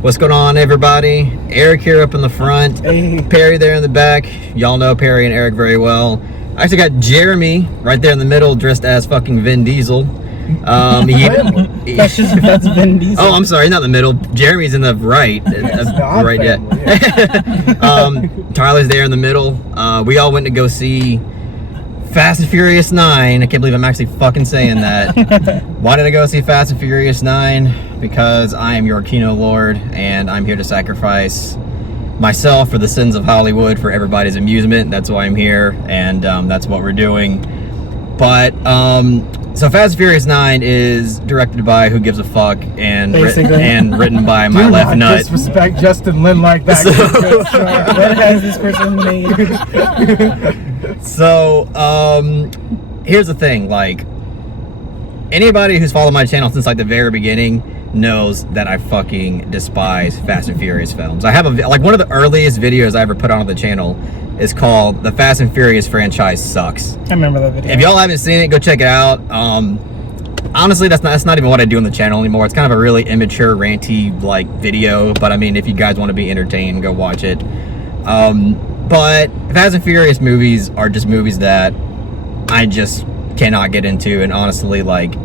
What's going on, everybody? Eric here up in the front. Hey. Perry there in the back. Y'all know Perry and Eric very well. I actually got Jeremy right there in the middle, dressed as fucking Vin Diesel. That's Vin Diesel. Oh, I'm sorry, not in the middle. Jeremy's in the right. Right, yeah. Tyler's there in the middle. We all went to go see Fast and Furious 9. I can't believe I'm actually fucking saying that. Why did I go see Fast and Furious 9? Because I am your kinolord, and I'm here to sacrifice myself for the sins of Hollywood for everybody's amusement. That's why I'm here, and that's what we're doing. But so Fast and Furious 9 is directed by Who Gives a Fuck and written by my left nut. Disrespect Justin Lin like that. What has this person made? So here's the thing, like, anybody who's followed my channel since like the very beginning knows that I fucking despise Fast and Furious films. I have one of the earliest videos I ever put on the channel is called The Fast and Furious Franchise Sucks. I remember that video. If y'all haven't seen it, go check it out. Honestly, that's not even what I do on the channel anymore. It's kind of a really immature, ranty like video, but I mean, if you guys want to be entertained, go watch it. But Fast and Furious movies are just movies that I just cannot get into, and honestly, like,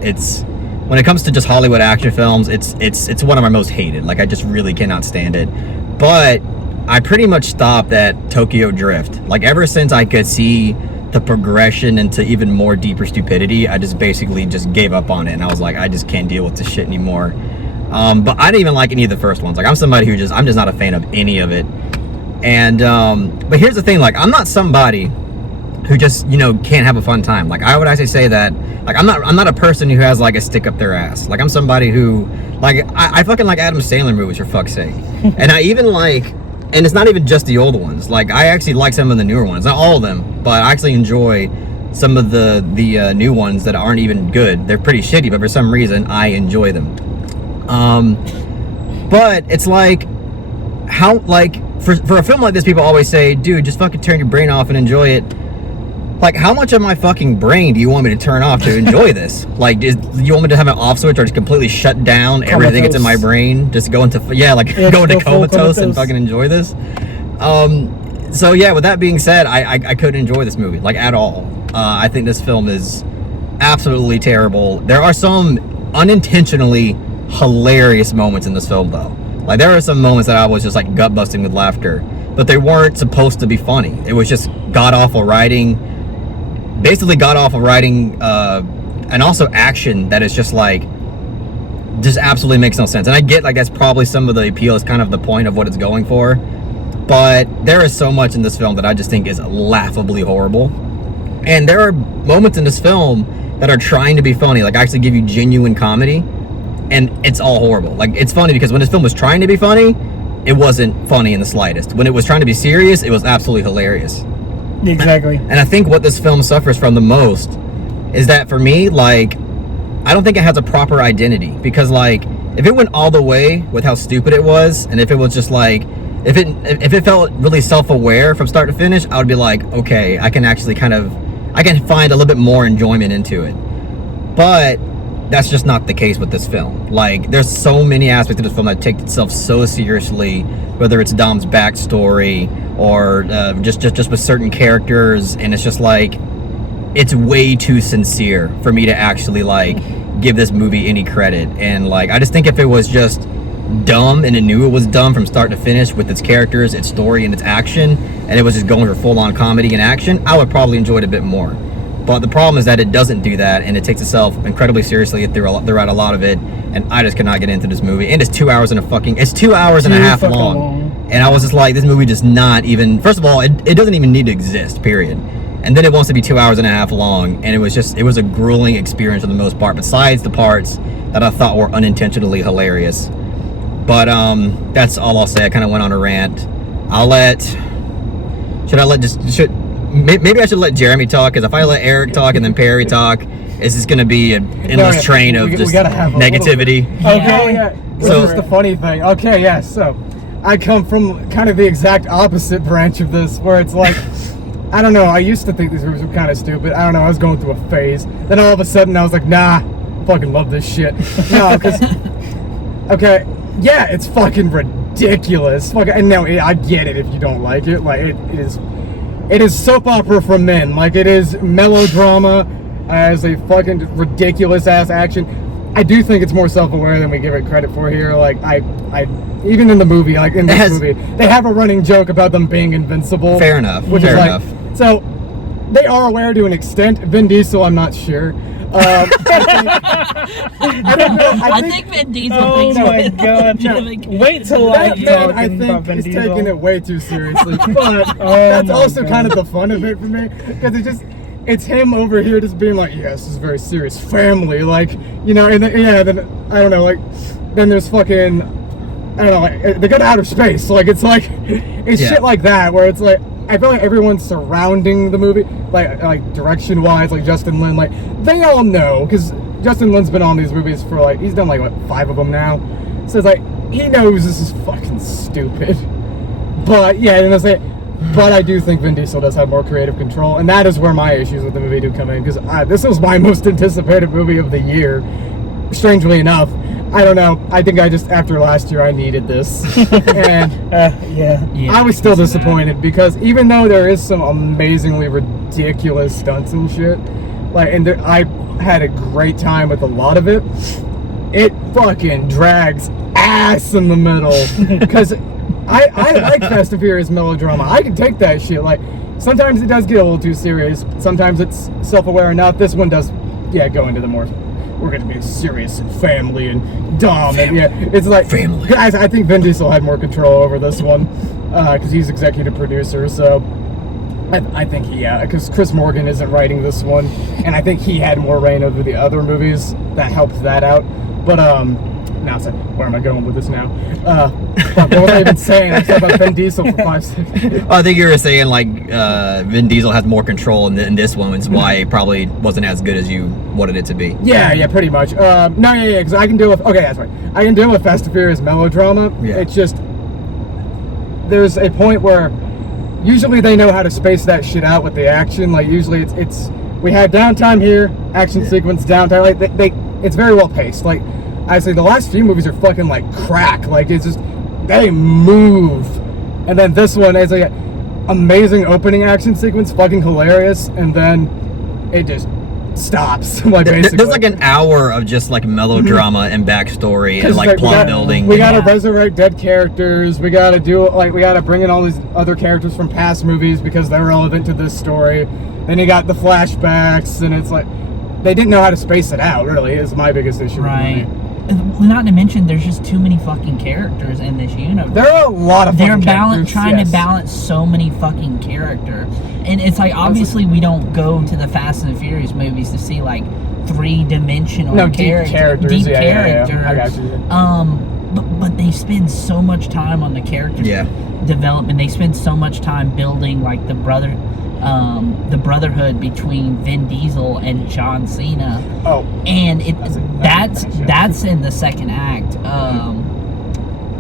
when it comes to just Hollywood action films, it's one of my most hated. Like, I just really cannot stand it. But I pretty much stopped at Tokyo Drift. Like, ever since I could see the progression into even more deeper stupidity, I just basically just gave up on it, and I was like, I just can't deal with this shit anymore. But I didn't even like any of the first ones. Like, I'm somebody who I'm just not a fan of any of it. And but here's the thing, like, I'm not somebody who just, you know, can't have a fun time. Like, I would actually say that, like, I'm not a person who has like a stick up their ass. Like, I'm somebody who, like, I fucking like Adam Sandler movies, for fuck's sake. And I even like, and it's not even just the old ones. Like, I actually like some of the newer ones, not all of them, but I actually enjoy some of the new ones that aren't even good. They're pretty shitty, but for some reason I enjoy them. But it's like, how, like, for a film like this, people always say, dude, just fucking turn your brain off and enjoy it. Like, how much of my fucking brain do you want me to turn off to enjoy this? Like, do you want me to have an off switch or just completely shut down everything that's in my brain? Just go into, go into comatose and fucking enjoy this? So yeah, with that being said, I couldn't enjoy this movie, like, at all. I think this film is absolutely terrible. There are some unintentionally hilarious moments in this film, though. Like, there are some moments that I was just like gut busting with laughter, but they weren't supposed to be funny. It was just god-awful writing, basically god-awful writing, and also action that is just like, just absolutely makes no sense. And I get, like, that's probably some of the appeal, is kind of the point of what it's going for, but there is so much in this film that I just think is laughably horrible. And there are moments in this film that are trying to be funny, like actually give you genuine comedy, and it's all horrible. Like, it's funny because when this film was trying to be funny, it wasn't funny in the slightest. When it was trying to be serious, it was absolutely hilarious. Exactly. And I think what this film suffers from the most is that, for me, like, I don't think it has a proper identity. Because, like, if it went all the way with how stupid it was, and if it was just like, if it felt really self-aware from start to finish, I would be like, okay, I can actually find a little bit more enjoyment into it. But that's just not the case with this film. Like, there's so many aspects of this film that take itself so seriously, whether it's Dom's backstory or just with certain characters, and it's just like, it's way too sincere for me to actually like give this movie any credit. And like, I just think if it was just dumb and it knew it was dumb from start to finish with its characters, its story, and its action, and it was just going for full-on comedy and action, I would probably enjoy it a bit more. But the problem is that it doesn't do that, and it takes itself incredibly seriously throughout a lot of it, and I just could not get into this movie. And it's 2 hours and a half long. And I was just like, this movie does not even, first of all, it doesn't even need to exist, period. And then it wants to be 2 hours and a half long, and it was a grueling experience for the most part, besides the parts that I thought were unintentionally hilarious. But that's all I'll say. I kind of went on a rant. Maybe I should let Jeremy talk, because if I let Eric talk and then Perry talk, it's just going to be an endless train of just negativity. Okay, yeah. So this is the funny thing. Okay, yeah, so I come from kind of the exact opposite branch of this, where it's like, I don't know, I used to think these movies were kind of stupid. I don't know, I was going through a phase. Then all of a sudden I was like, nah, I fucking love this shit. No, because, okay, Yeah, it's fucking ridiculous. And no, I get it if you don't like it. Like it is soap opera for men. Like it is melodrama as a fucking ridiculous ass action. I do think it's more self-aware than we give it credit for here. Like I even in the movie, like in this movie, they have a running joke about them being invincible. Fair enough. Which Fair is like, enough. so they are aware to an extent. Vin Diesel, I'm not sure. I don't know. I think Vin Diesel Oh thinks my we're god. legitimate. Wait till I that man, I talking about think, Vin is Diesel. taking it way too seriously. But Oh that's my also God. kind of the fun of it for me. Because it's him over here just being like, yes, this is very serious family. Like, you know, and then, yeah, then, I don't know, like, then there's fucking, I don't know, like, they go to outer space. Like, it's like, it's shit like that where it's like, I feel like everyone surrounding the movie, like direction-wise, like Justin Lin, like, they all know, because Justin Lin's been on these movies for, like, he's done, like, what, 5 of them now? So it's like, he knows this is fucking stupid. But, yeah, and but I do think Vin Diesel does have more creative control, and that is where my issues with the movie do come in, because this was my most anticipated movie of the year, strangely enough. I don't know. I think after last year, I needed this. And Yeah. I was still disappointed because even though there is some amazingly ridiculous stunts and shit, like, and I had a great time with a lot of it, it fucking drags ass in the middle. Because I like Fast and Furious melodrama. I can take that shit. Like, sometimes it does get a little too serious. Sometimes it's self-aware enough. This one does, go into the more, we're going to be serious and family and dumb. And it's like, Family. Guys, I think Vin Diesel had more control over this one because he's executive producer. So I think because Chris Morgan isn't writing this one. And I think he had more reign over the other movies that helped that out. But, now it's like, where am I going with this now? What was I even saying? I talked about Vin Diesel for 5 seconds. I think you were saying like Vin Diesel has more control in this one, which is why it probably wasn't as good as you wanted it to be. Yeah, pretty much. Because I can deal with. Okay, that's right. I can deal with Fast and Furious melodrama. Yeah. It's just there's a point where usually they know how to space that shit out with the action. Like usually it's we have downtime here, action sequence, downtime. Like it's very well paced. Like I say, the last few movies are fucking like crack. Like it's just they move, and then this one is like amazing opening action sequence, fucking hilarious, and then it just stops. Like basically, There's like an hour of just like melodrama and backstory and like plot building. We gotta resurrect dead characters. We gotta we gotta bring in all these other characters from past movies because they're relevant to this story. Then you got the flashbacks, and it's like they didn't know how to space it out. Really, is my biggest issue. Right. Not to mention, there's just too many fucking characters in this universe. There are a lot of They're fucking characters, trying yes. to balance so many fucking characters, and it's like obviously we don't go to the Fast and the Furious movies to see like three-dimensional deep characters. deep Yeah. characters. I got you. But they spend so much time on the character development. They spend so much time building like the brotherhood between Vin Diesel and John Cena. Oh, and that's in the second act.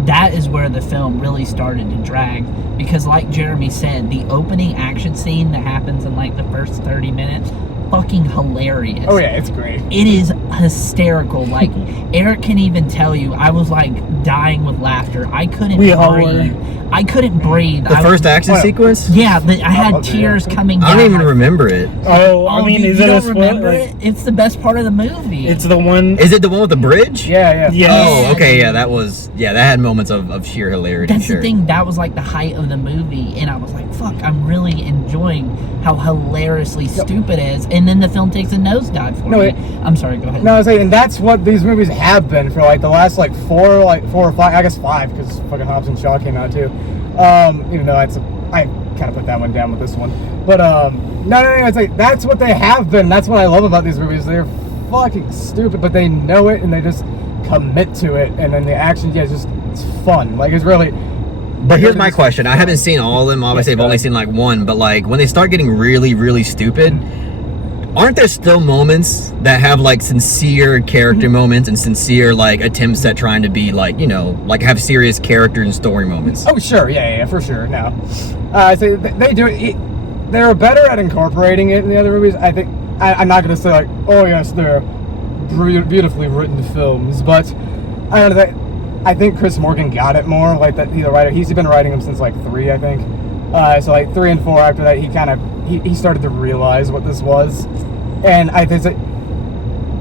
That is where the film really started to drag because, like Jeremy said, the opening action scene that happens in like the first 30 minutes, fucking hilarious. Oh yeah, it's great. It is hysterical. Like Eric can even tell you, I was like dying with laughter. I couldn't breathe. I couldn't breathe. The first action sequence? Yeah, I had tears coming down. I don't even remember it. Oh, I mean, is you it a don't spoiler? remember it? It's the best part of the movie. It's the one. Is it the one with the bridge? Yeah. Oh, okay, yeah, that had moments of sheer hilarity. That's the thing. That was like the height of the movie, and I was like, "Fuck!" I'm really enjoying how hilariously stupid it is. And then the film takes a nosedive for me. I'm sorry. Go ahead. No, I was saying, and that's what these movies have been for like the last like 4 or 5. I guess 5 because fucking Hobbs and Shaw came out too. Even though I kind of put that one down with this one, but no, it's like that's what they have been. That's what I love about these movies. They're fucking stupid, but they know it and they just commit to it. And then the action, it's fun. Like it's really. But here's my question. I haven't seen all of them. Obviously, I've only seen like one. But like when they start getting really, really stupid, aren't there still moments that have like sincere character moments and sincere like attempts at trying to be like, like have serious character and story moments? Oh sure, yeah, for sure. No, I say they do it. They're better at incorporating it in the other movies. I think I'm not going to say like, oh yes, they're beautifully written films, but I don't know that I think Chris Morgan got it more. Like that, the writer. He's been writing them since like 3, I think. So like 3 and 4. After that, he started to realize what this was, and I think.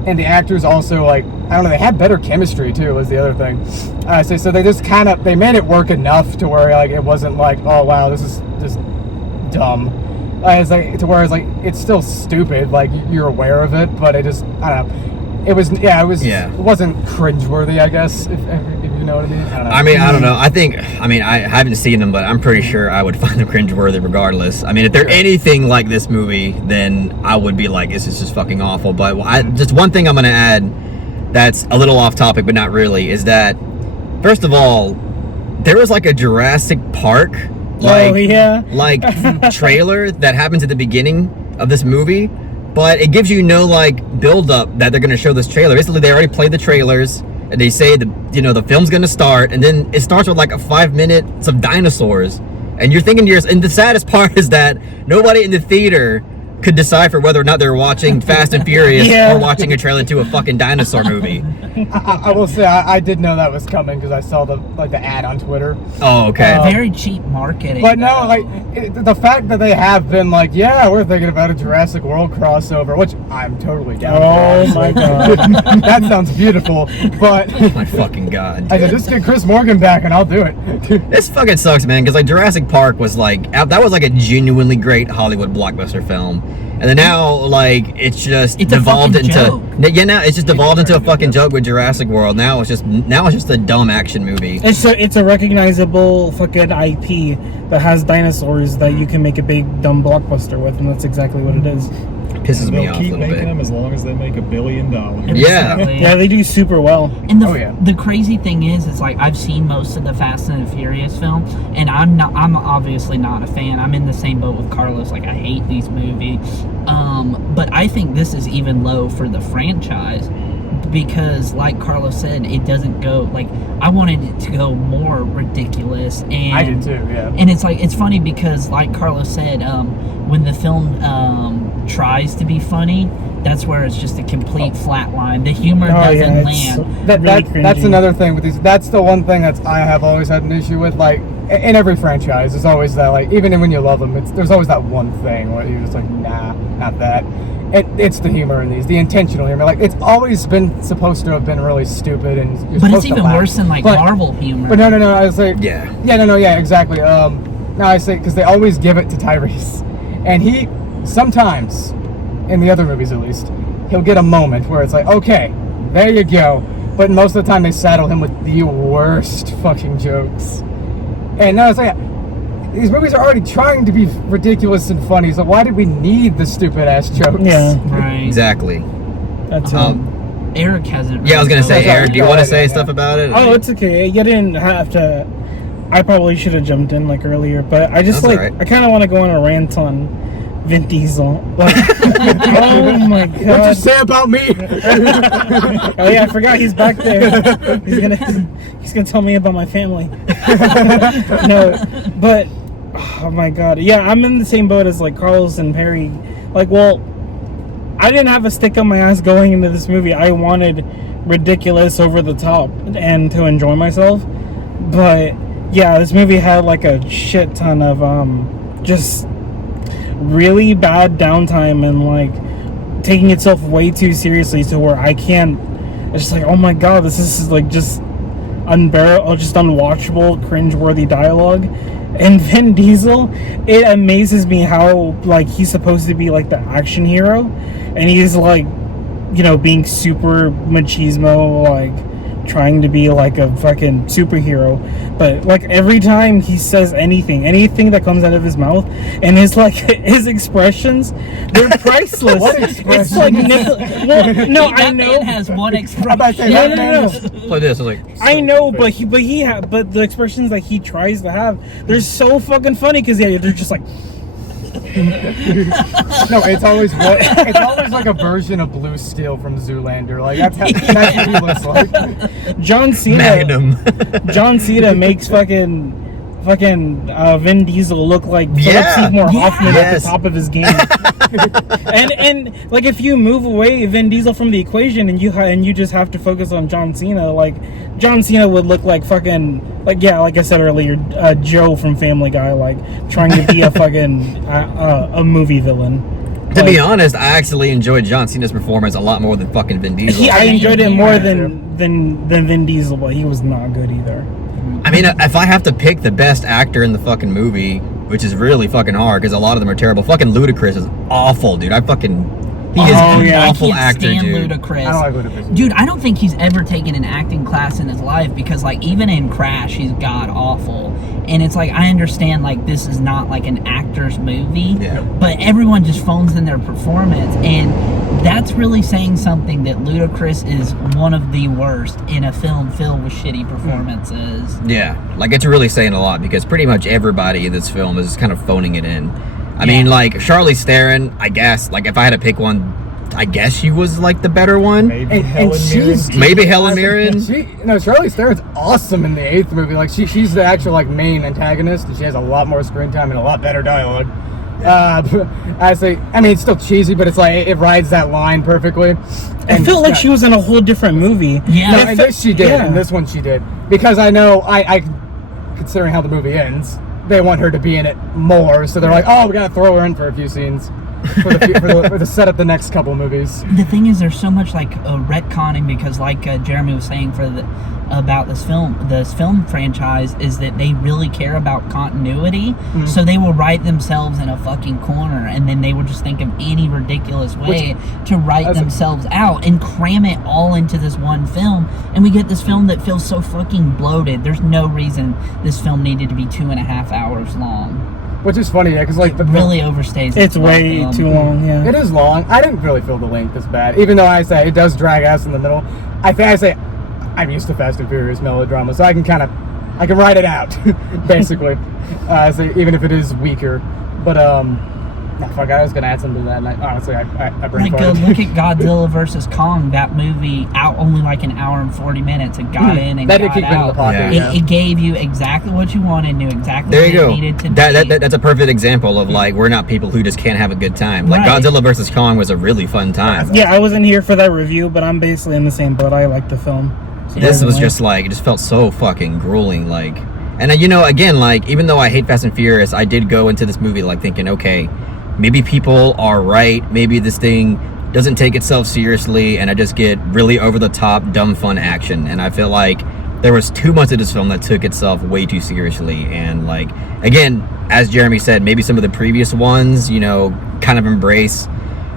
And the actors also, like, I don't know, they had better chemistry too, was the other thing. So they just they made it work enough to where, like, it wasn't like, oh wow, this is just dumb. It's like, to where it's like, it's still stupid, like, you're aware of it, but it just, I don't know. It wasn't cringeworthy, I guess, if you know what I mean. I don't know. I haven't seen them, but I'm pretty sure I would find them cringeworthy regardless. I mean, if they're anything like this movie, then I would be like, this is just fucking awful. But just one thing I'm going to add that's a little off topic, but not really, is that, first of all, there was like a Jurassic Park trailer that happens at the beginning of this movie. But it gives you no, like, build-up that they're going to show this trailer. Basically, they already played the trailers, and they say, the film's going to start, and then it starts with, like, 5 minutes of dinosaurs. And you're thinking to yourself, and the saddest part is that nobody in the theater could decipher whether or not they're watching Fast and Furious or watching a trailer to a fucking dinosaur movie. I will say, I did know that was coming because I saw the ad on Twitter. Oh, okay. Very cheap marketing. But no, the fact that they have been like, yeah, we're thinking about a Jurassic World crossover, which I'm totally down for. Oh my god. That sounds beautiful, but... Oh my fucking god. I said, just get Chris Morgan back and I'll do it. This fucking sucks, man, because, like, Jurassic Park was, like, that was, like, a genuinely great Hollywood blockbuster film. And then now, like, it's devolved into joke. Now it's just devolved into a fucking joke with Jurassic World. Now it's just a dumb action movie. It's a recognizable fucking IP that has dinosaurs that you can make a big dumb blockbuster with, and that's exactly what it is. Pisses me off a keep little making bit. them as long as they make $1 billion. Yeah. Yeah, they do super well. And the crazy thing is, it's like, I've seen most of the Fast and the Furious film, and I'm obviously not a fan. I'm in the same boat with Carlos. Like, I hate these movies. But I think this is even low for the franchise, because, like Carlos said, it doesn't go, like, I wanted it to go more ridiculous. And I did too, yeah. And it's like, it's funny because, like Carlos said, when the film tries to be funny, that's where it's just a complete flat line. The humor doesn't land. That's another thing with these. That's the one thing I have always had an issue with. Like, in every franchise, there's always that, like, even when you love them, there's always that one thing where you're just like, nah, not that. It's the humor in these, the intentional humor. Like, it's always been supposed to have been really stupid, and but it's even worse than, like, Marvel humor. But no. I was like, yeah, exactly. No, I say, because they always give it to Tyrese, and he sometimes, in the other movies at least, he'll get a moment where it's like, okay, there you go. But most of the time they saddle him with the worst fucking jokes. And now it's like, these movies are already trying to be ridiculous and funny, so why did we need the stupid ass jokes? Yeah, right. Exactly. That's Eric hasn't. Yeah, I was gonna say, Eric, do you want to say stuff about it? Oh, it's okay. You didn't have to. I probably should have jumped in like earlier, but I just That's all right. I kind of want to go on a rant on Vin Diesel. Like, oh my god! What'd you say about me? Oh yeah, I forgot he's back there. He's gonna tell me about my family. No, but oh my god, yeah, I'm in the same boat as like Carlos and Perry. Like, well, I didn't have a stick up my ass going into this movie. I wanted ridiculous, over the top, and to enjoy myself. But yeah, this movie had like a shit ton of just really bad downtime and like taking itself way too seriously to where I can't. It's just like, oh my god, this is like just unbearable, just unwatchable, cringeworthy dialogue. And Vin Diesel, it amazes me how like he's supposed to be like the action hero, and he's like, you know, being super machismo, like trying to be like a fucking superhero, but like every time he says anything that comes out of his mouth, and his like his expressions, they're priceless. What expressions? It's like no, I know. Man has one expression. No. Like this, like, I know, but the expressions that he tries to have, they're so fucking funny because they're just like. No, it's always like a version of Blue Steel from Zoolander. Like that's what he looks like. John Cena. Magnum. John Cena makes fucking fucking Vin Diesel look like Philip Yeah. Seymour Yeah. Hoffman at Yes. the top of his game. and like if you move away Vin Diesel from the equation and you just have to focus on John Cena, like John Cena would look like fucking like I said earlier, Joe from Family Guy, like trying to be a fucking a movie villain. To be honest, I actually enjoyed John Cena's performance a lot more than fucking Vin Diesel. I enjoyed it more than Vin Diesel, but he was not good either. I mean, if I have to pick the best actor in the fucking movie, which is really fucking hard because a lot of them are terrible. Fucking Ludacris is awful, dude. He is an awful I can't actor, stand dude. Ludacris. I don't like Ludacris. Dude, I don't think he's ever taken an acting class in his life because, like, even in Crash, he's god awful. And it's like, I understand, like, this is not like an actor's movie, Yeah. but everyone just phones in their performance. And that's really saying something that Ludacris is one of the worst in a film filled with shitty performances. Yeah, like it's really saying a lot because pretty much everybody in this film is kind of phoning it in. I mean, like Charlize Theron, I guess, like if I had to pick one, I guess she was like the better one. And she's Maybe Helen Mirren. Charlize Theron's awesome in the 8th movie. Like she's the actual like main antagonist, and she has a lot more screen time and a lot better dialogue. I mean, it's still cheesy, but it's like it rides that line perfectly. I felt like she was in a whole different movie. Yeah. No, and this she did, Yeah. and this one she did, because I know I considering how the movie ends, they want her to be in it more, so they're like, oh, we gotta throw her in for a few scenes for the set up the next couple movies. The thing is, there's so much like retconning because, like Jeremy was saying about this film franchise, is that they really care about continuity. Mm-hmm. So they will write themselves in a fucking corner, and then they will just think of any ridiculous way to write themselves out and cram it all into this one film. And we get this film that feels so fucking bloated. There's no reason this film needed to be 2.5 hours long. Which is funny, yeah, because like Really overstays. It's way welcome. too long. Yeah. it is long. I didn't really feel the length as bad, even though I say it does drag ass in the middle. I say I'm used to Fast and Furious melodrama, so I can write it out, basically. So even if it is weaker, but fuck, I was gonna add something to that, and honestly, I brain Like, farted. look at Godzilla vs. Kong. That movie out only like an hour and 40 minutes. It got in and That did got keep it in the out. pocket. Yeah. It gave you exactly what you wanted, knew exactly There what you it go. needed to be. That's a perfect example of like we're not people who just can't have a good time. Like Right. Godzilla vs. Kong was a really fun time. Yeah, I wasn't here for that review, but I'm basically in the same boat. I like the film. This was just like, it just felt so fucking grueling, like, and you know, again, like, even though I hate Fast and Furious, I did go into this movie like thinking, okay, maybe people are right, maybe this thing doesn't take itself seriously, and I just get really over the top, dumb fun action, and I feel like there was too much of this film that took itself way too seriously, and like, again, as Jeremy said, maybe some of the previous ones, you know, kind of embrace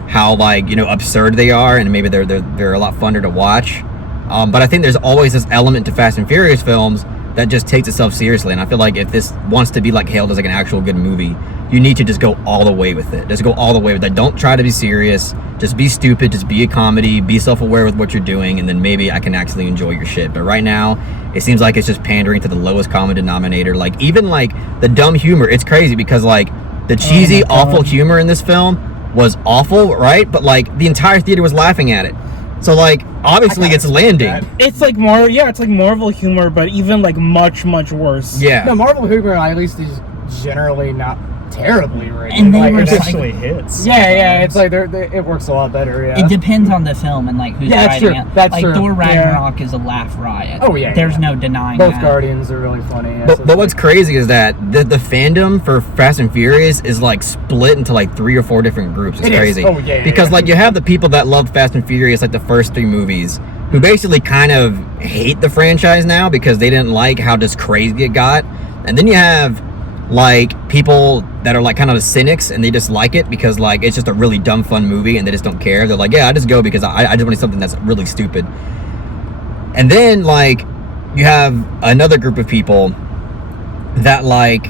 how, like, you know, absurd they are, and maybe they're a lot funner to watch. But I think there's always this element to Fast and Furious films that just takes itself seriously, and I feel like if this wants to be like hailed as like an actual good movie, you need to just go all the way with it. Just go all the way with it. Don't try to be serious. Just be stupid. Just be a comedy. Be self-aware with what you're doing, and then maybe I can actually enjoy your shit. But right now, it seems like it's just pandering to the lowest common denominator. Like, even like the dumb humor, it's crazy because like the cheesy, awful humor in this film was awful, right? But like the entire theater was laughing at it. So like obviously it's landing. It's like it's like Marvel humor, but even like much worse. Yeah. No, Marvel humor at least is generally not terribly written. And they Like, were it's like- just- actually hits. yeah, it's like it works a lot better. Yeah. It depends on the film and like who's Yeah, that's writing true. it. That's like true. Thor Ragnarok is a laugh riot. Oh, yeah, There's yeah. no denying Both that. Guardians are really funny. Yeah, so But what's crazy is that the fandom for Fast and Furious is like split into like 3 or 4 different groups. It's It is. crazy. Oh, yeah, because yeah. like you have the people that loved Fast and Furious like the first 3 movies, who basically kind of hate the franchise now because they didn't like how just crazy it got. And then you have like people that are like kind of cynics and they just like it because like it's just a really dumb fun movie and they just don't care. They're like, yeah, I just go because I just want something that's really stupid. And then like you have another group of people that like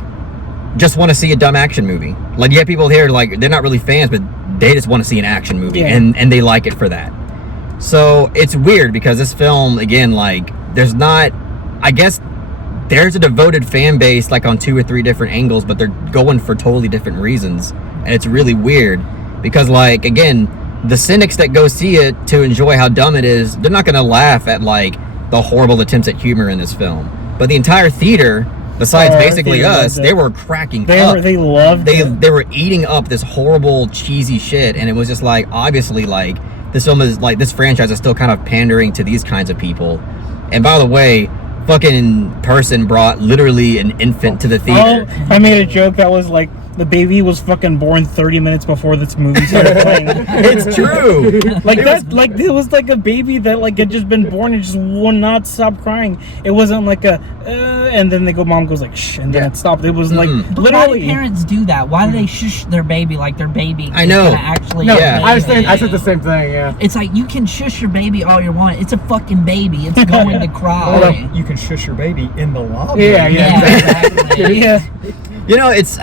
just want to see a dumb action movie. Like you have people here like they're not really fans, but they just want to see an action movie, Yeah. and they like it for that. So it's weird because this film, again, like there's not, I guess there's a devoted fan base like on 2 or 3 different angles, but they're going for totally different reasons, and it's really weird because like again, the cynics that go see it to enjoy how dumb it is, they're not gonna laugh at like the horrible attempts at humor in this film, but the entire theater besides Oh, basically they loved us, it. they were cracking up. They loved it. They were eating up this horrible cheesy shit, and it was just like, obviously, like, this film is like, this franchise is still kind of pandering to these kinds of people. And by the way, fucking person brought literally an infant to the theater. Oh, I made a joke that was like, the baby was fucking born 30 minutes before this movie started playing. It's true. Like that, like it was like a baby that like had just been born and just would not stop crying. It wasn't like a, and then mom goes like shh, and then it stopped. It was like But literally. why do parents do that? Why do they shush their baby like their baby? I know. Is gonna actually. No, Yeah. I said the same thing. Yeah. It's like you can shush your baby all you want. It's a fucking baby. It's going to cry. Hold Or you can shush your baby in the lobby. Yeah. exactly. Yeah, You know, it's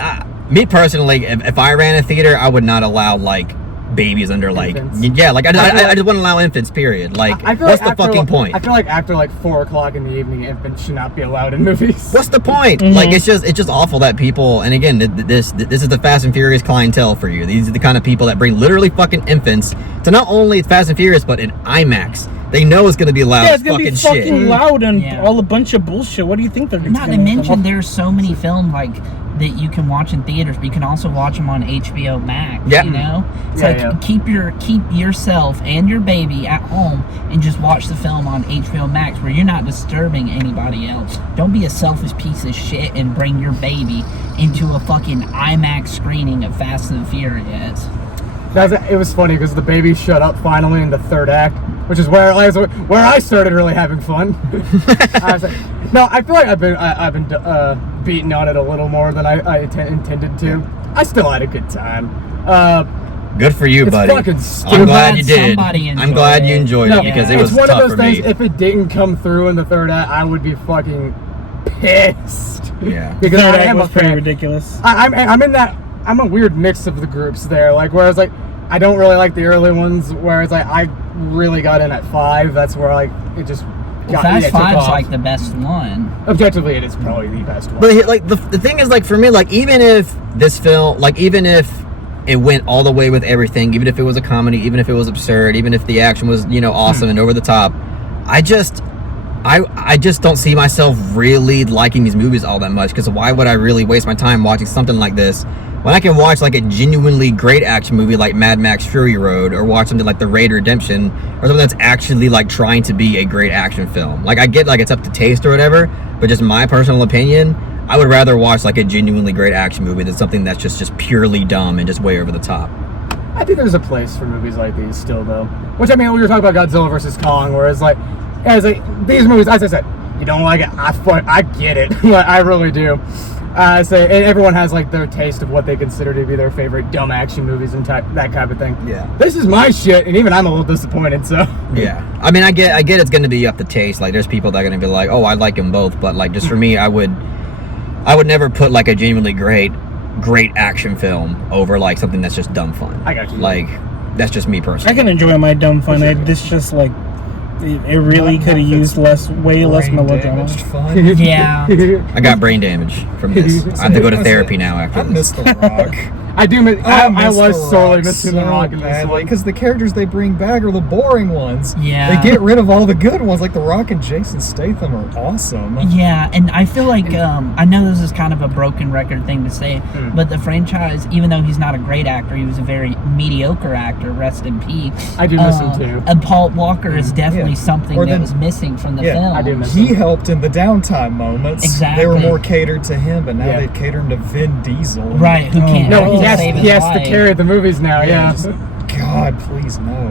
me personally. If I ran a theater, I would not allow like babies under like Infants. yeah, like I just wouldn't allow infants. Period. Like, I feel what's like the fucking point? I feel like after like 4 o'clock in the evening, infants should not be allowed in movies. What's the point? Mhm. Like, it's just awful that people. And again, this is the Fast and Furious clientele for you. These are the kind of people that bring literally fucking infants to not only Fast and Furious but in IMAX. They know it's gonna be loud yeah, as it's gonna fucking be fucking shit. loud and Yeah. all a bunch of bullshit. What do you think they're Not to gonna mention, there's so many films like that you can watch in theaters, but you can also watch them on HBO Max. Yeah. You know, it's Yeah, like yeah. keep yourself and your baby at home and just watch the film on HBO Max, where you're not disturbing anybody else. Don't be a selfish piece of shit and bring your baby into a fucking IMAX screening of Fast and Furious. It was funny because the baby shut up finally in the third act, which is where I started really having fun. I was like, no, I feel like I've been beaten on it a little more than I intended to. I still had a good time. Good for you, It's buddy. fucking stupid. I'm glad you Glad did. somebody I'm glad you enjoyed No, it because it it's was one tough of for those things. me. If it didn't come through in the third act, I would be fucking pissed. Yeah. Because Third I act am a was pretty fan. ridiculous. I'm in that. I'm a weird mix of the groups there. Like, whereas like I don't really like the early ones. Whereas like I really got in at 5. That's where like it just got Fast took Five's off. like the best one. Objectively, it is probably the best one. But like the thing is, like, for me, like, even if this film, like, even if it went all the way with everything, even if it was a comedy, even if it was absurd, even if the action was, you know, awesome and over the top, I just don't see myself really liking these movies all that much, because why would I really waste my time watching something like this when I can watch like a genuinely great action movie like Mad Max Fury Road, or watch something like The Raid Redemption, or something that's actually like trying to be a great action film. Like, I get like it's up to taste or whatever, but just my personal opinion, I would rather watch like a genuinely great action movie than something that's just purely dumb and just way over the top. I think there's a place for movies like these still, though. Which, I mean, we were talking about Godzilla vs. Kong, where it's like, these movies, as I said, you don't like it, I get it. Like, I really do. And everyone has like their taste of what they consider to be their favorite dumb action movies and that kind of thing. Yeah. This is my shit, and even I'm a little disappointed, so. Yeah. I mean, I get it's going to be up to taste. Like, there's people that are going to be like, oh, I like them both. But like, just for me, I would never put like a genuinely great action film over like something that's just dumb fun. I got you. Like, that's just me personally. I can enjoy my dumb fun. This just like it really could have used way less melodrama. Brain-damaged fun. Yeah. I got brain damage from this. I have to go to therapy now after I this. miss The Rock. I do miss, I miss was The sorely Rock missing so The Rock in this badly, one. because the characters they bring back are the boring ones. Yeah. They get rid of all the good ones, like The Rock and Jason Statham are awesome. Yeah, and I feel like I know this is kind of a broken record thing to say, but the franchise, even though he's not a great actor, he was a very mediocre actor. Rest in peace. I do miss him too. And Paul Walker is definitely Yeah. something Or that the- was missing from the Yeah, film. I do miss He helped in the downtime moments. Exactly. They were more catered to him, but now Yeah. they cater him to Vin Diesel. Right, who can't No, help he to has, save his he has to life. carry the movies now, yeah. just- God, please no.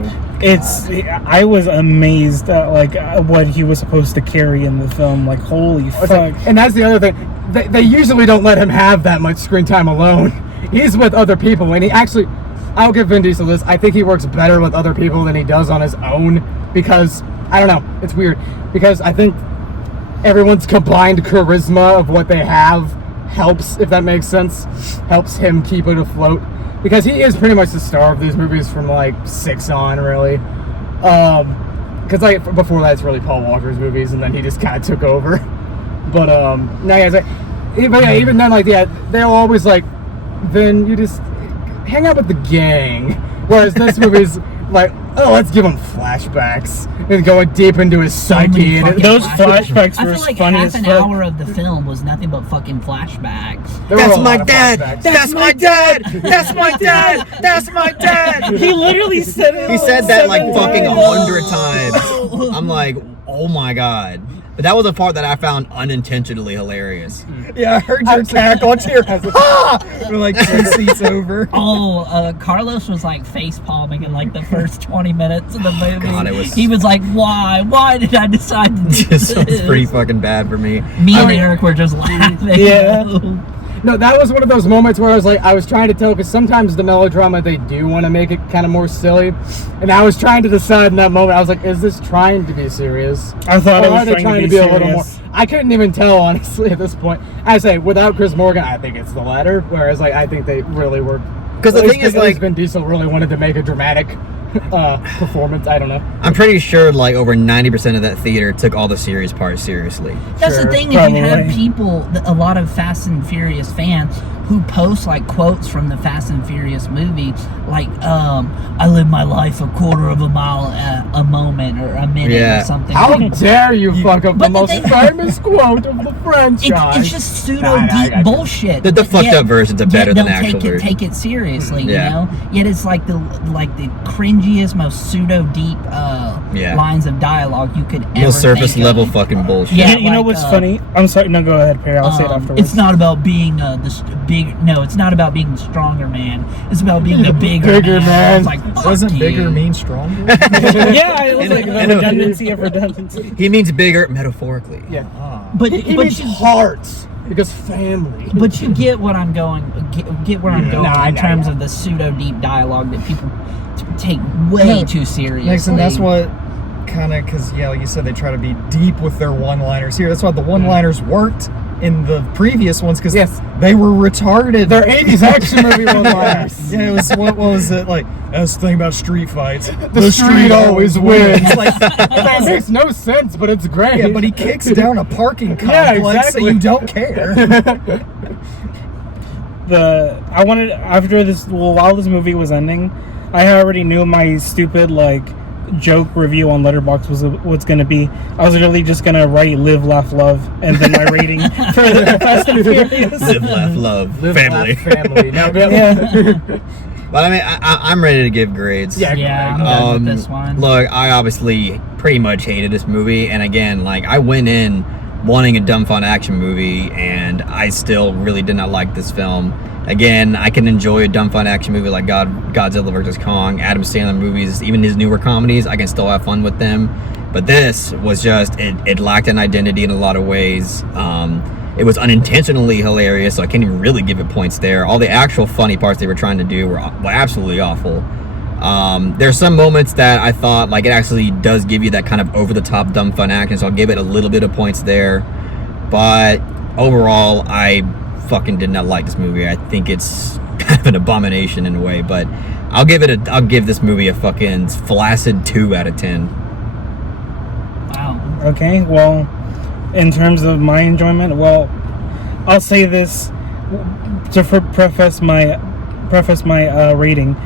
I was amazed at like what he was supposed to carry in the film. Like, holy It's fuck! like- and that's the other thing. They usually don't let him have that much screen time alone. He's with other people, and he actually, I'll give Vin Diesel this, I think he works better with other people than he does on his own, because, I don't know, it's weird, because I think everyone's combined charisma of what they have helps, if that makes sense, helps him keep it afloat, because he is pretty much the star of these movies from like 6 on, really. Because like before that, it's really Paul Walker's movies, and then he just kind of took over. But now, yeah, even then, like, yeah, they're always like, then you just hang out with the gang. Whereas this movie's like oh, let's give him flashbacks and going deep into his psyche. And Those flashbacks I were feel like funny half as an fuck. hour of the film was nothing but fucking flashbacks. there were That's a my lot of dad. flashbacks. That's my dad. That's my dad. That's my dad. He literally said it. He said that like 7 fucking times. 100 times. I'm like, oh my god. But that was a part that I found unintentionally hilarious. Yeah, I heard your cackle. I hear, ah! We're like 2 seats over. Oh, Carlos was like face palming in like the first 20 minutes of the movie. God, it was- He was like, "Why? Why did I decide to do This this?" was pretty fucking bad for me. Me and Eric were just laughing. Yeah. No, that was one of those moments where I was trying to tell, because sometimes the melodrama, they do want to make it kind of more silly. And I was trying to decide in that moment, I was like, is this trying to be serious? I thought Or it was are they trying to be a little more? serious. I couldn't even tell, honestly, at this point. I say, without Chris Morgan, I think it's the latter. Whereas, like, I think they really were. Because the thing is, like, Vin Diesel really wanted to make a dramatic performance. I don't know. I'm pretty sure like over 90% of that theater took all the serious parts seriously. That's the Sure, thing, is you have probably. people, a lot of Fast and Furious fans, who post like quotes from the Fast and Furious movie, like, I live my life a quarter of a mile a moment or a minute Yeah. or something. How dare you fuck up the But the most thing- famous quote of the franchise? It's just pseudo Nah, I deep got you. bullshit. The fucked up versions are better than the actual take version. it seriously, Yeah. you know. Yet it's like the cringiest, most pseudo deep Yeah. lines of dialogue you could ever. Real surface think of. level fucking bullshit. Yeah. You know like, what's funny? I'm sorry. No, go ahead, Perry. I'll say it afterwards. It's not about being big. No, it's not about being stronger man. It's about being a bigger, Bigger man. It's like, fuck Doesn't you. bigger mean stronger? Yeah, it was like the I know. redundancy of redundancy. He means bigger metaphorically. Yeah. Ah. But He but means you, hearts because family. but you get what I'm going. Get where I'm going No, I in know, terms yeah. of the pseudo deep dialogue that people take way No, too seriously. Nixon, that's what kind of, because, yeah, like you said, they try to be deep with their one-liners here. That's why the one-liners worked in the previous ones, because Yes. they were retarded. They're 80s action movie one-liners. Yeah, it was, what was it, like, that's the thing about street fights. The street always wins. Like, That makes no sense, but it's great. yeah, but he kicks down a parking complex, Yeah, so exactly. you don't care. I wanted after this. Well, while this movie was ending, I already knew my stupid like joke review on Letterboxd was what's gonna be. I was literally just gonna write "Live, Laugh, Love" and then my rating for the Fast and Furious. Live, laugh, love, Live, family. laugh, family. Now, Yeah. But I mean, I'm ready to give grades. Yeah, Yeah, I'm done with this one. Look, I obviously pretty much hated this movie, and again, like I went in wanting a dumb fun action movie, and I still really did not like this film. Again, I can enjoy a dumb fun action movie like Godzilla vs. Kong, Adam Sandler movies, even his newer comedies. I can still have fun with them. But this was just it lacked an identity in a lot of ways. It was unintentionally hilarious, so I can't even really give it points there. All the actual funny parts they were trying to do were absolutely awful. There's some moments that I thought like it actually does give you that kind of over-the-top dumb fun action, so I'll give it a little bit of points there. But overall, I fucking did not like this movie. I think it's kind of an abomination in a way, but I'll give this movie a fucking flaccid 2 out of 10. Wow. Okay, well, in terms of my enjoyment, well, I'll say this to preface my rating.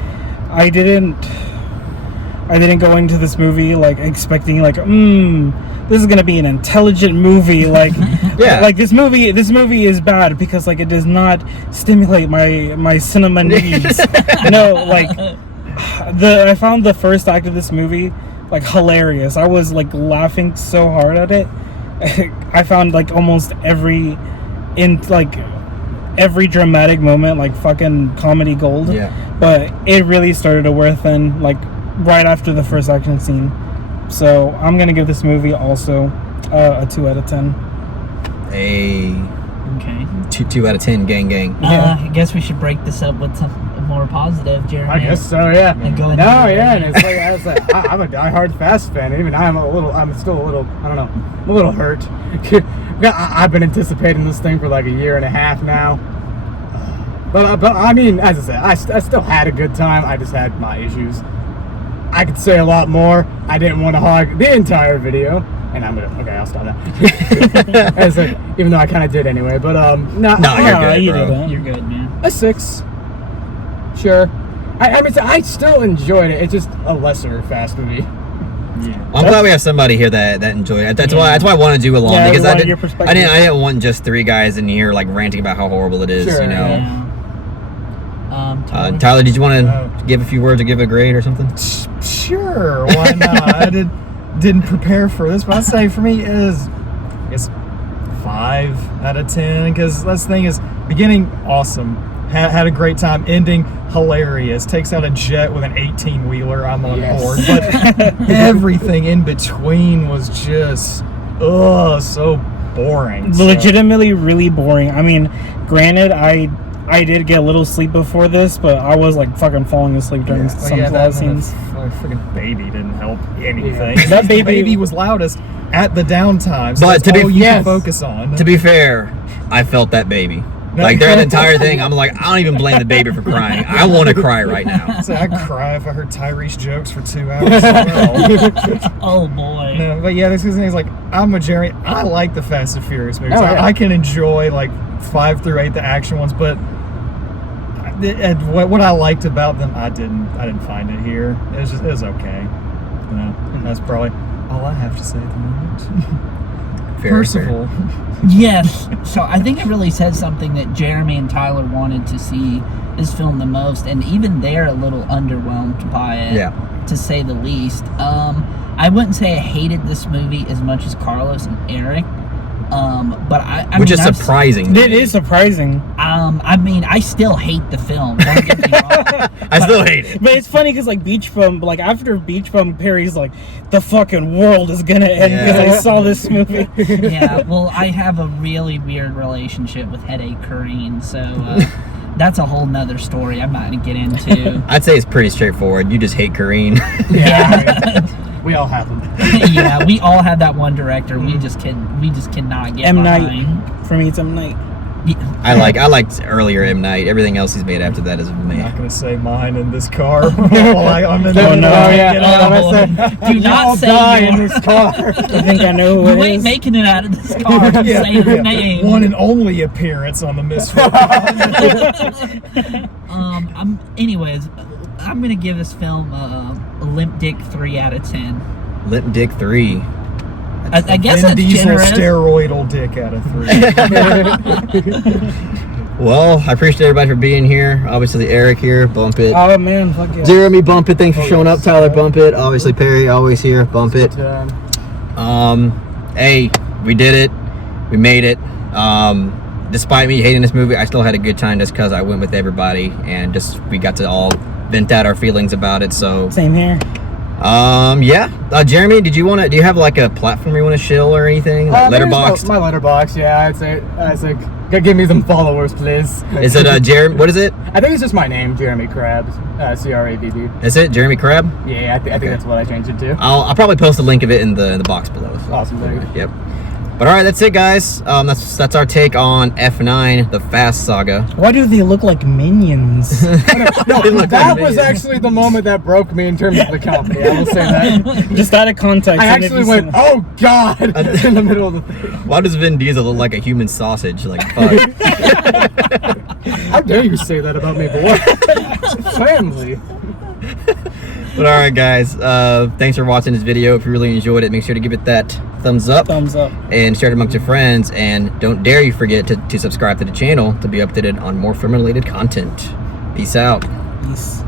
I didn't go into this movie like expecting like this is gonna be an intelligent movie, like Yeah. like this movie is bad because like it does not stimulate my cinema needs. No, like I found the first act of this movie like hilarious. I was like laughing so hard at it. I found like almost every dramatic moment like fucking comedy gold. Yeah. But it really started to wear thin like right after the first action scene. So I'm gonna give this movie also a 2 out of 10. A Okay. 2 out of 10, gang. Yeah. I guess we should break this up with something more positive, Jeremy. I guess so, yeah. And go No, into yeah, it. and it's like I was like, I'm a diehard Fast fan. Even I'm still a little, I don't know, I'm a little hurt. I've been anticipating this thing for like a year and a half now. But I mean, as I said, I still had a good time. I just had my issues. I could say a lot more. I didn't want to hog the entire video, and I'll stop that. As like, even though I kind of did anyway, but No, you're good, you bro. didn't. You're good, man. a 6, sure. I mean, I still enjoyed it. It's just a lesser Fast movie. Yeah. I'm glad we have somebody here that enjoyed it. That's why I want to do along, Yeah, because we I wanted your didn't perspective. I didn't want just 3 guys in here like ranting about how horrible it is. Sure, You know. Yeah. Tyler, did you want to give a few words or give a grade or something? Sure, why not? I didn't prepare for this, but I'd say for me it's 5 out of 10, because that's the thing is, beginning awesome, had a great time, ending hilarious, takes out a jet with an 18-wheeler, I'm on Yes. board, but everything in between was just so boring. So- Legitimately really boring. I mean, granted, I did get a little sleep before this, but I was like fucking falling asleep during some of the that scenes. freaking baby didn't help anything. Yeah. That The baby- was loudest at the downtime, so But that's to be- all you yes. can focus on. To be fair, I felt that baby. Like during the entire thing, I'm like, I don't even blame the baby for crying. I want to cry right now. So I'd cry if I heard Tyrese jokes for 2 hours as well. Oh boy. No, but yeah, this is like, I'm a Jerry. I like the Fast and Furious movies. Oh, yeah. I can enjoy like 5 through 8, the action ones, but and what I liked about them, I didn't find it here. It was okay. You know, that's probably all I have to say at the moment. Fair, Percival. Yes. So I think it really said something that Jeremy and Tyler wanted to see this film the most, and even they're a little underwhelmed by it, Yeah. to say the least. I wouldn't say I hated this movie as much as Carlos and Eric, but Which mean, is surprising. It is surprising. I mean, I still hate the film. Don't get me wrong. I still hate it. But it's funny because like Beach Bum, like after Beach Bum, Perry's like, the fucking world is gonna end because Yeah. I saw this movie. Yeah, well, I have a really weird relationship with Headache Kareen, so that's a whole nother story I'm not going to get into. I'd say it's pretty straightforward. You just hate Kareen. Yeah. We all have them. Yeah, we all have that one director. We just cannot get M. Night. behind. For me, it's M. Night. I liked earlier M. Night. Everything else he's made after that is I'm meh. not gonna say mine in this car. I'm in Oh, no. Oh, yeah. Get Oh, out. I said, Do you not all say die in yours. this car. I think I know who You it ain't is. making it out of this car. Just say her name. One and only appearance on the Misfit. Anyways, I'm gonna give this film a limp dick 3 out of 10. Limp Dick 3. I guess Vin that's Diesel generous. steroidal dick out of 3. Well, I appreciate everybody for being here. Obviously, Eric here, bump it. Oh man, fuck yeah. Jeremy, bump it. Thanks for showing up. Tyler, bump it. Obviously, Perry, always here, bump it. Hey, we did it. We made it. Despite me hating this movie, I still had a good time just because I went with everybody and just we got to all vent out our feelings about it. So, Same here. yeah. Jeremy, do you have like a platform you want to shill or anything? Like Letterboxd? My letterbox, yeah. I'd say, give me some followers, please. Is it Jeremy? What is it? I think it's just my name, Jeremy Krabs, Crabb. Is it Jeremy Crab? Yeah, I think that's what I changed it to. I'll probably post a link of it in the box below. So. Awesome, thank you. Yep. But all right, that's it, guys. That's our take on F9, the Fast Saga. Why do they look like minions? They look That like was actually the moment that broke me in terms of the company. I will say that. Just out of context. I and if actually you went, see- oh god, in the middle of the thing. Why does Vin Diesel look like a human sausage? Like, fuck. How dare you say that about me, boy? Family. But all right, guys. Thanks for watching this video. If you really enjoyed it, make sure to give it that thumbs up Thumbs up. and share it amongst your friends. And don't dare you forget to subscribe to the channel to be updated on more film-related content. Peace out. Peace.